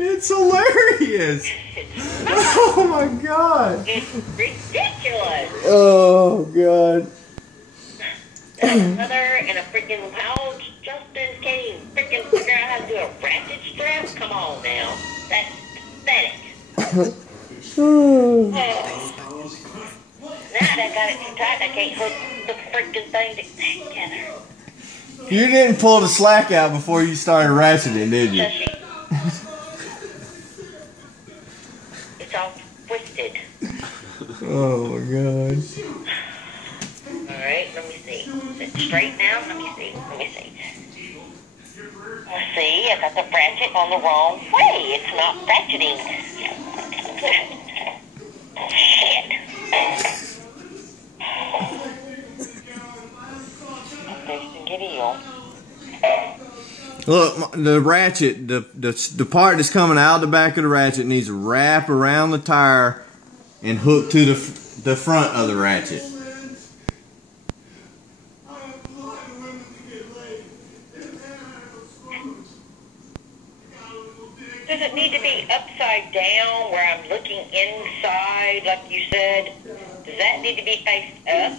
It's hilarious. Oh my god. It's ridiculous. Oh god. Another and a freaking pouch. Justin can't even freaking figure out how to do a ratchet strap. Come on now. That's pathetic. Oh. Now I got it too tight, I can't hook the freaking thing together. You didn't pull the slack out before you started ratcheting, did you? It's all twisted. Oh my god. Alright, let me see. Is it straight now? Let me see. Let's see, I got the ratchet on the wrong way. It's not ratcheting. Shit. Look, the ratchet, the part that's coming out of the back of the ratchet needs to wrap around the tire and hook to the front of the ratchet. Does it need to be upside down where I'm looking inside like you said? Does that need to be faced up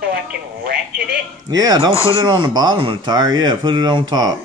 so I can ratchet it? Yeah, don't put it on the bottom of the tire. Yeah, put it on top.